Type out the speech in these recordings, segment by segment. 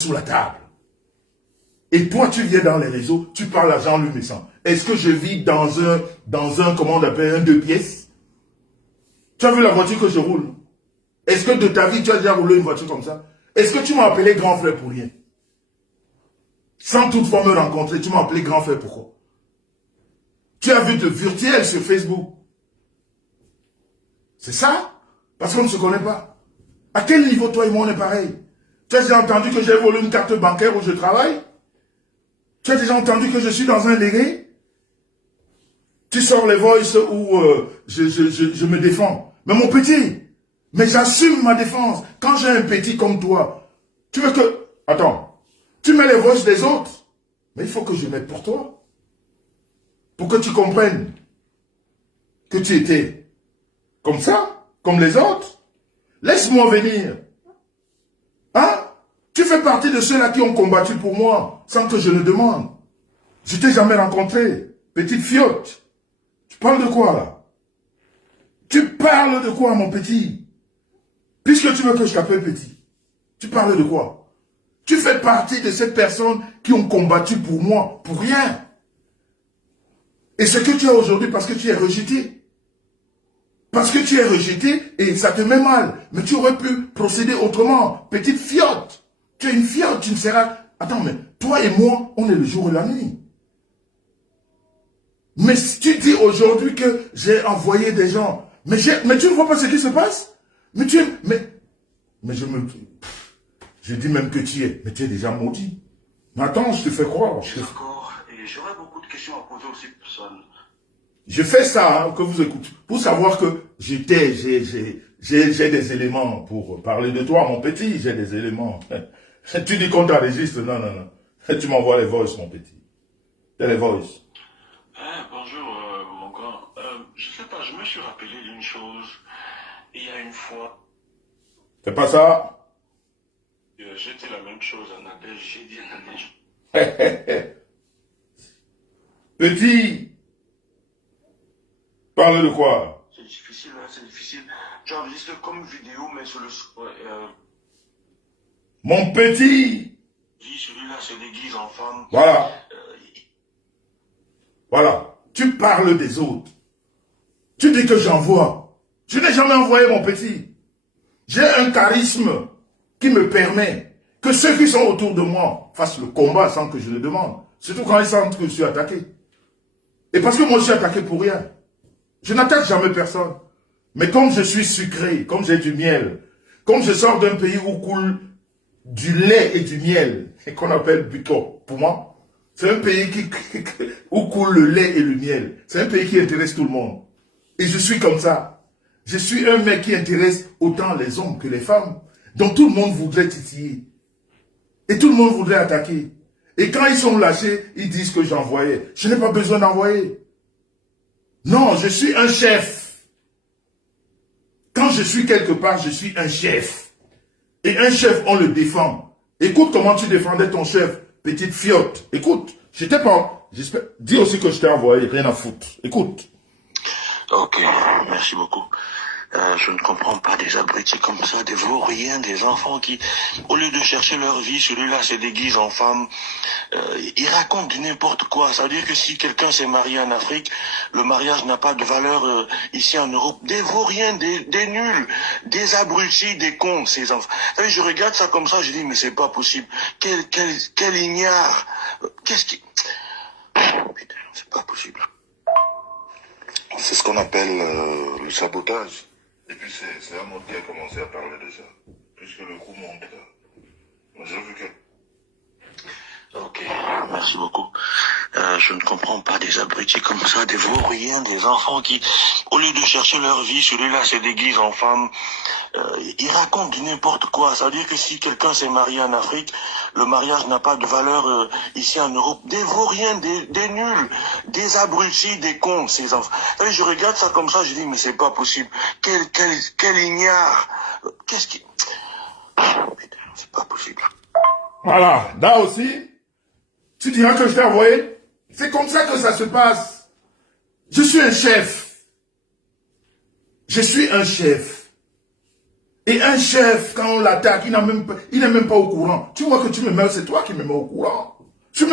sous la table. Et toi, tu viens dans les réseaux, tu parles à Jean-Louis Messan. Est-ce que je vis dans un, comment on appelle, un 2 pièces? Tu as vu la voiture que je roule? Est-ce que de ta vie, tu as déjà roulé une voiture comme ça? Est-ce que tu m'as appelé grand frère pour rien? Sans toutefois me rencontrer, tu m'as appelé grand frère pourquoi? Tu as vu de virtuel sur Facebook. C'est ça? Parce qu'on ne se connaît pas. À quel niveau toi et moi on est pareil? Tu as déjà entendu que j'ai volé une carte bancaire où je travaille? Tu as déjà entendu que je suis dans un légué? Tu sors les voices où je me défends. Mais mon petit, mais j'assume ma défense. Quand j'ai un petit comme toi, tu veux que... Attends, tu mets les voices des autres. Mais il faut que je mette pour toi. Pour que tu comprennes que tu étais comme ça, comme les autres. Laisse-moi venir. Hein? Tu fais partie de ceux-là qui ont combattu pour moi, sans que je le demande. Je t'ai jamais rencontré. Petite fiotte. Tu parles de quoi, là? Tu parles de quoi, mon petit? Puisque tu veux que je t'appelle petit. Tu parles de quoi? Tu fais partie de ces personnes qui ont combattu pour moi, pour rien. Et ce que tu as aujourd'hui, parce que tu es rejeté. Parce que tu es rejeté et ça te met mal. Mais tu aurais pu procéder autrement. Petite fiotte. Tu es une fiotte, tu ne seras... Attends, mais toi et moi, on est le jour et la nuit. Mais si tu dis aujourd'hui que j'ai envoyé des gens, mais tu ne vois pas ce qui se passe? Mais je dis même que tu es, mais tu es déjà maudit. Mais attends, je te fais croire. D'accord, et j'aurais beaucoup de questions à poser aussi personne. Je fais ça, hein, que vous écoutez, pour savoir que j'ai des éléments pour parler de toi, mon petit, j'ai des éléments. Tu dis qu'on t'enregistre, non, non, non. Tu m'envoies les voices, mon petit. T'as les voices. Bonjour, mon grand. Je sais pas, je me suis rappelé d'une chose. Il y a une fois, Fais pas ça. j'ai dit la même chose à Nadège. J'ai dit à Nadège. Petit, parle de quoi? C'est difficile, hein, c'est difficile. Tu enregistres comme vidéo, mais sur le... Mon petit. Celui-là se déguise en femme. Voilà. Voilà. Tu parles des autres. Tu dis que j'envoie. Je n'ai jamais envoyé, mon petit. J'ai un charisme qui me permet que ceux qui sont autour de moi fassent le combat sans que je le demande. Surtout quand ils sentent que je suis attaqué. Et parce que moi je suis attaqué pour rien. Je n'attaque jamais personne. Mais comme je suis sucré, comme j'ai du miel, comme je sors d'un pays où coule du lait et du miel, et qu'on appelle Buto, pour moi, c'est un pays où coule le lait et le miel. C'est un pays qui intéresse tout le monde. Et je suis comme ça. Je suis un mec qui intéresse autant les hommes que les femmes. Donc tout le monde voudrait titiller. Et tout le monde voudrait attaquer. Et quand ils sont lâchés, ils disent que j'envoyais. Je n'ai pas besoin d'envoyer. Non, je suis un chef. Quand je suis quelque part, je suis un chef. Et un chef, on le défend. Écoute comment tu défendais ton chef, petite fiotte. Écoute, je t'ai pas... Dis aussi que je t'ai envoyé, rien à foutre. Écoute. Ok, merci beaucoup. Je ne comprends pas des abrutis comme ça, des vauriens, des enfants qui, au lieu de chercher leur vie, celui-là se déguise en femme. Ils racontent du n'importe quoi. Ça veut dire que si quelqu'un s'est marié en Afrique, le mariage n'a pas de valeur ici en Europe. Des vauriens, des nuls, des abrutis, des cons, ces enfants. Ça veut dire, je regarde ça comme ça, je dis, mais c'est pas possible. Quel ignare. Qu'est-ce qui... Putain, c'est pas possible. C'est ce qu'on appelle le sabotage. Et puis c'est un autre qui a commencé à parler de ça. Puisque le coup monte là. J'ai vu que... Ok, merci beaucoup. Je ne comprends pas des abrutis comme ça, des vauriens, des enfants qui, au lieu de chercher leur vie, celui-là se déguise en femme. Ils racontent du n'importe quoi. Ça veut dire que si quelqu'un s'est marié en Afrique, le mariage n'a pas de valeur ici en Europe. Des vauriens, des nuls, des abrutis, des cons, ces enfants. Et je regarde ça comme ça, je dis, mais c'est pas possible. Quel ignare. Qu'est-ce qui... Putain, c'est pas possible. Voilà, là aussi, tu diras que je t'ai envoyé. C'est comme ça que ça se passe. Je suis un chef. Je suis un chef. Et un chef, quand on l'attaque, il n'est même pas au courant. Tu vois que tu me mets, c'est toi qui me mets au courant. C'est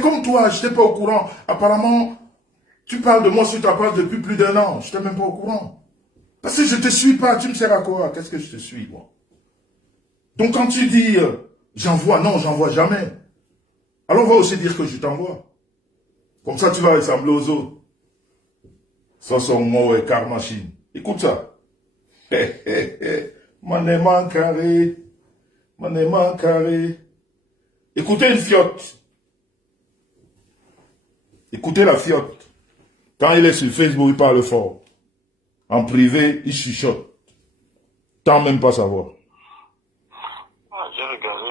comme toi, je n'étais pas au courant. Apparemment, tu parles de moi sur ta page depuis plus d'1 an. Je n'étais même pas au courant. Parce que je ne te suis pas, tu me sers à quoi? Qu'est-ce que je te suis, moi? Donc quand tu dis, j'envoie, non, j'envoie jamais. Alors on va aussi dire que je t'envoie. Comme ça, tu vas ressembler aux autres. Ça, son mot et car machine. Écoute ça. Manéman carré. Manéman carré. Écoutez une fiotte. Écoutez la fiotte. Quand il est sur Facebook, il parle fort. En privé, il chuchote. Tant même pas savoir. J'ai regardé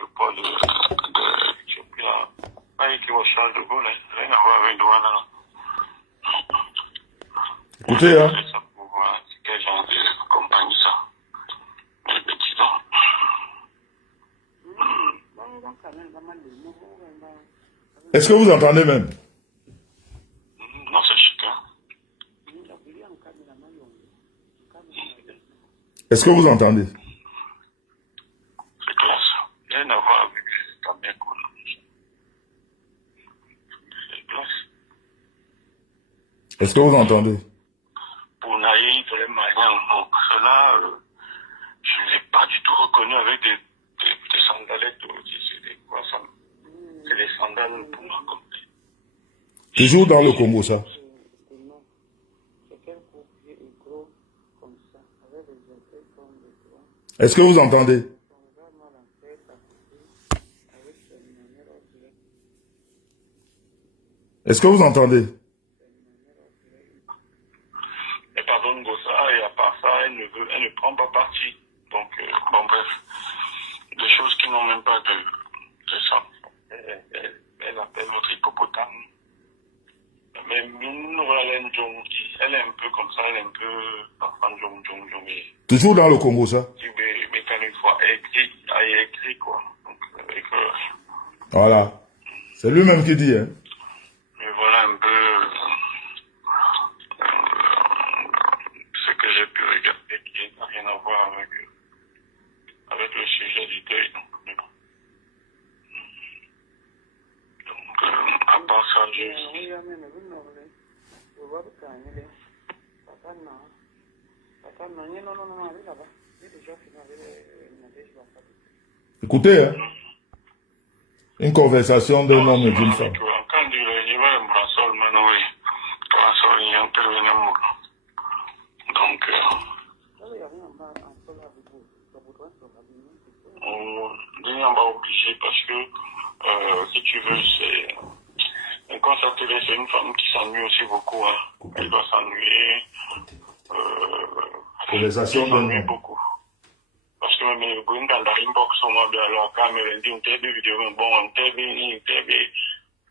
le poids de Éthiopie là. Qui va Charles de Gaulle, rien à voir avec Douala là. Écoutez, hein. C'est ça pour voir quel genre de compagnie ça. Les petits dents. Est-ce que vous entendez même? Non, c'est chacun. Est-ce que vous entendez? C'est classe. Rien à voir avec ta bien cool. C'est classe. Est-ce que vous entendez? Pour Naïf, vraiment, non. Cela, je ne l'ai pas du tout reconnu avec des sandalettes. C'est quoi ça? C'est des sandales pour moi comme Toujours dans le Congo, ça. Est-ce que vous entendez? Est-ce que vous entendez? Elle pardonne Gossa et à part ça, elle ne prend pas parti. Donc, bon bref, des choses qui n'ont même pas de ça. Elle appelle notre hippopotame. Mais elle est un peu comme ça, elle est un peu enfant Jong. Toujours dans le Congo, ça. Mais quand une fois, elle écrit quoi. Donc, Voilà. C'est lui-même qui dit, hein. mais voilà un peu ce que j'ai pu regarder qui n'a rien à voir avec le sujet du deuil. Donc, à part ça, Écoutez, hein. Une conversation d'un homme et d'une femme. Quand il va un brassol, maintenant, oui. Brassol, il intervient. Donc, on n'est pas obligé parce que, si tu veux, c'est. Quand ça télé, c'est une femme qui s'ennuie aussi beaucoup. Hein. Elle doit s'ennuyer. Conversation d'un homme. Beaucoup. Parce que même le bruit dans la inbox, on m'a dit alors, quand elle dit, on t'a des vidéos, bon, on t'a bien,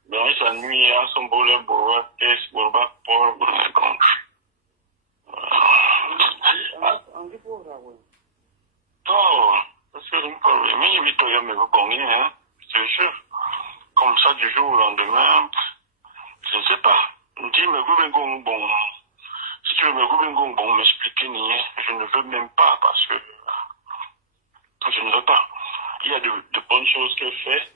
mais on s'ennuie, à son boulet, pour test, pour bac, pour donc. Non, parce que je me parle, mais il vit rien, mais vous connaissez, hein, c'est sûr. Comme ça, du jour au lendemain, je ne sais pas. On dit, mais vous, bon, si tu veux me bon, m'expliquer, je ne veux même pas, parce que je ne veux pas. Il y a de bonnes choses qu'elle fait,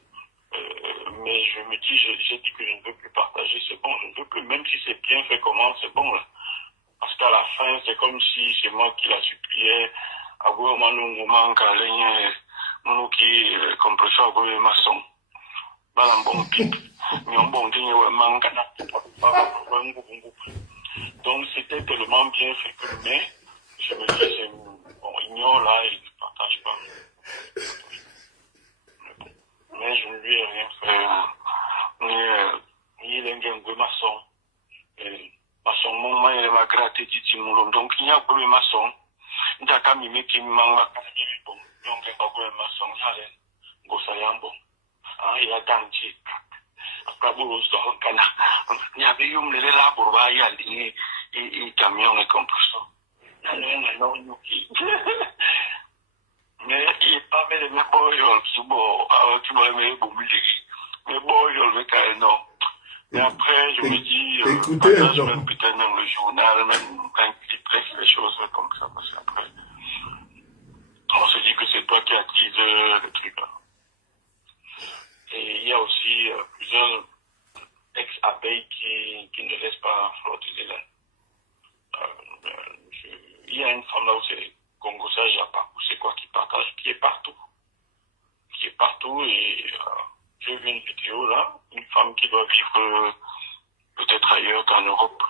mais je me dis, j'ai dit que je ne veux plus partager, c'est bon, je ne veux plus, même si c'est bien fait comment, c'est bon. Là. Parce qu'à la fin, c'est comme si c'est moi qui la suppliais, à vous, nous manque à l'un, nous qui, comme ça, à vous, maçon. Balan bon pipe, mais on bon dîner, manque à donc c'était tellement bien fait que, mais je me dis, bon, ignore là, il ne partage pas. Mais je ne lui ai rien fait. Il est un peu maçon. Maçon, mon il m'a gratté, dit mon donc il y a un peu maçon. Il y a quand même qui m'a bon, donc il y a un peu maçon, ça l'est. Bon, ça y est, bon. Il a tanti. Après, vous, il y avait eu une là pour voir, il y a des camions et comme ça. Mais il n'est pas mis les boyaux qui vont aimer beaucoup. Les boyaux, le cas, non. Et après, je me dis, écoutez, même peut-être même le journal, même quand il presse les choses comme ça, parce qu'après, c'est toi qui attise le truc là. Et il y a aussi plusieurs ex-abeilles qui ne laissent pas flotter les laines. Il y a une femme là où c'est Congosa Japa, où c'est quoi qui partage, qui est partout. Qui est partout et j'ai vu une vidéo là, une femme qui doit vivre peut-être ailleurs qu'en Europe.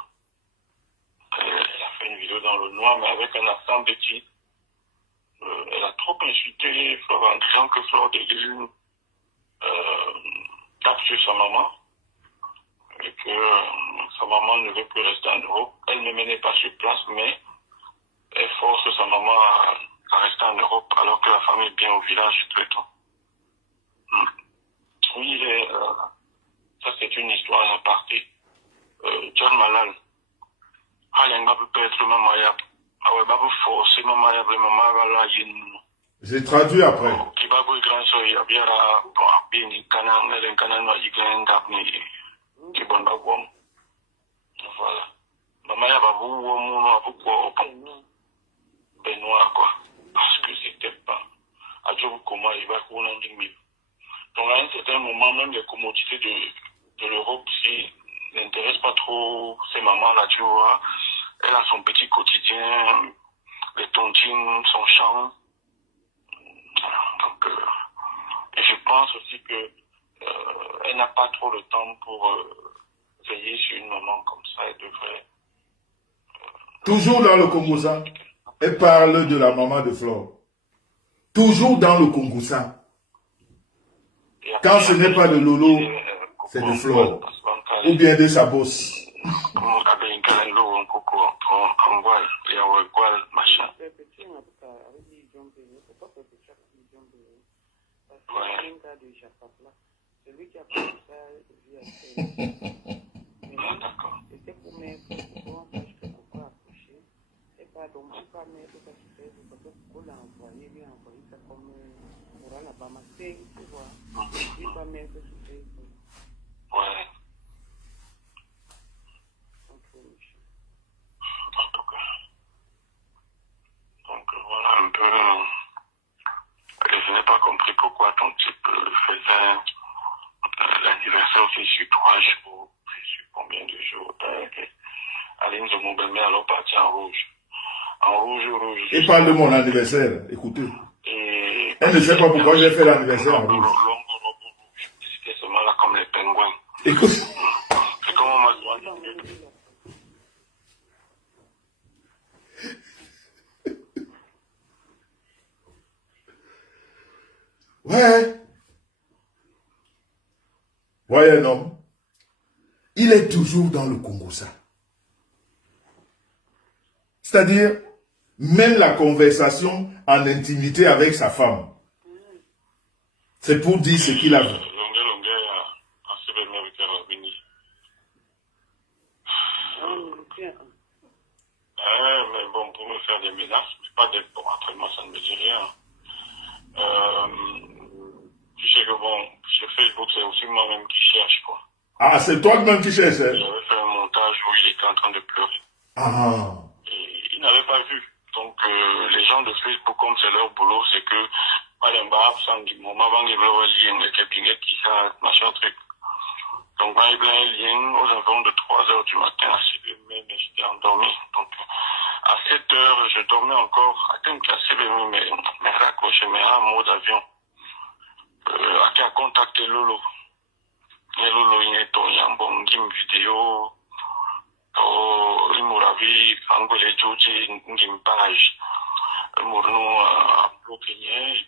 Elle a fait une vidéo dans le noir, mais avec un accent de titre. Elle a trop insulté Flore en disant que Flore de Lille tape sur sa maman et que sa maman ne veut plus rester en Europe. Elle-même n'est pas sur place, mais elle force sa maman à rester en Europe alors que la femme est bien au village tout le temps. Oui, ça c'est une histoire à aparté. John Malal, Alenga peut être maman. J'ai traduit après. Voilà. Maman ya babu womu Benoît quoi. Parce que c'était pas. Adjo comment il va courir en 10 000. Donc à un certain moment, même les commodités de l'Europe, si n'intéressent pas trop ces mamans-là, tu vois. Elle a son petit quotidien, les tontines, son chant. Donc, et je pense aussi que elle n'a pas trop le temps pour veiller sur une maman comme ça. Elle devrait... Toujours dans le Congosa, elle parle de la maman de Flore. Toujours dans le Congosa. Quand ce n'est pas de Lolo, c'est de Flore. Ou bien de sa bosse. Celui qui a fait ça c'était pour mettre pourquoi accroché et pas donc pas mettre parce que pour l'envoyer lui envoyer ça comme pour la bamasser tu vois il va mettre sur Facebook. Ouais. En tout cas. Donc voilà un peu. Et je n'ai pas compris pourquoi ton type faisait l'anniversaire aussi sur 3 jours, sur combien de jours. Aline de Moubemé alors parti en rouge. En rouge. Il parle de mon anniversaire, écoutez. Elle ne sait pas pourquoi j'ai fait l'anniversaire en rouge. C'était seulement là comme les pingouins. Écoute. C'est comme on m'a demandé. Ouais. Voyez un homme. Il est toujours dans le Congosa. C'est-à-dire, même la conversation en intimité avec sa femme. C'est pour dire ce qu'il a vu. Mais bon, pour me faire des menaces, pas des bons entraînements, ça ne me dit rien. Tu sais que bon, sur Facebook, c'est aussi moi-même qui cherche, quoi. Ah, c'est toi-même qui cherches. J'avais fait un montage où il était en train de pleurer. Ah. Et il n'avait pas vu. Donc, les gens de Facebook, comme c'est leur boulot, c'est que, machin truc. Donc, moi, il y a un lien aux environs de 3 h du matin à 7 mais j'étais endormi. Donc, à 7 h, je dormais encore. Attends, qu'à 7 h, mais raccroché, mais en mode avion. Qui a contacté Lolo. Et Lolo, il est tombé en bon vidéo. Il m'a vu, Angolé Djoudji, une page. Et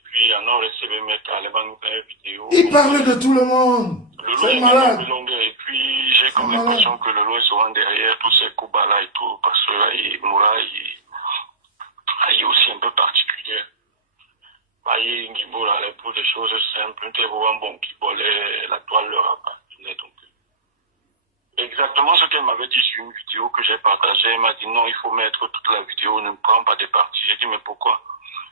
puis, on a reçu mettre à la vidéo. Il parle de tout le monde. C'est malade. Et puis, j'ai comme l'impression que Lolo est souvent derrière tous ces coups là et tout, parce que là, il est aussi un peu particulier. Il pour des choses simples, qui volait la toile leur appartenait. Donc, exactement ce qu'elle m'avait dit sur une vidéo que j'ai partagée. Elle m'a dit non, il faut mettre toute la vidéo, ne prends pas des parties. J'ai dit mais pourquoi?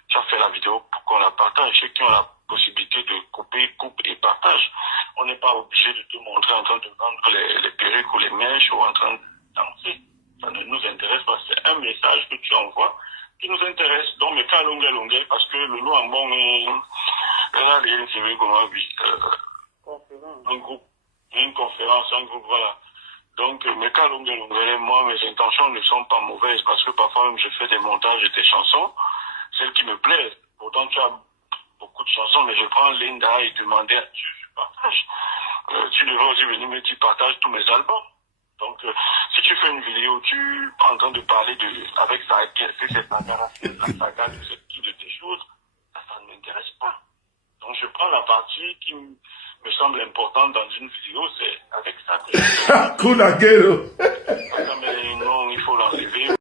Tu as fait la vidéo pour qu'on la partage. Ceux qui ont la possibilité de couper, coupe et partage. On n'est pas obligé de te montrer en train de vendre les perruques ou les mèches ou en train de danser. Ça ne nous intéresse pas. C'est un message que tu envoies. qui nous intéresse. Donc, mais cas longue, parce que le lot en bon est là, il comment un groupe, une conférence, un groupe, voilà. Donc, mes cas longue, moi, mes intentions ne sont pas mauvaises, parce que parfois même je fais des montages de tes chansons, celles qui me plaisent. Pourtant, tu as beaucoup de chansons, mais je prends Linda et demander, tu partages. Tu devrais aussi venir me dire, partage tous mes albums. Donc, si tu fais une vidéo, tu es en train de parler avec ça, c'est cette saga, la saga de tes choses, ça ne m'intéresse pas. Donc, je prends la partie qui me semble importante dans une vidéo, c'est avec ça que je fais. Kuna gueule. Mais non, il faut l'enlever.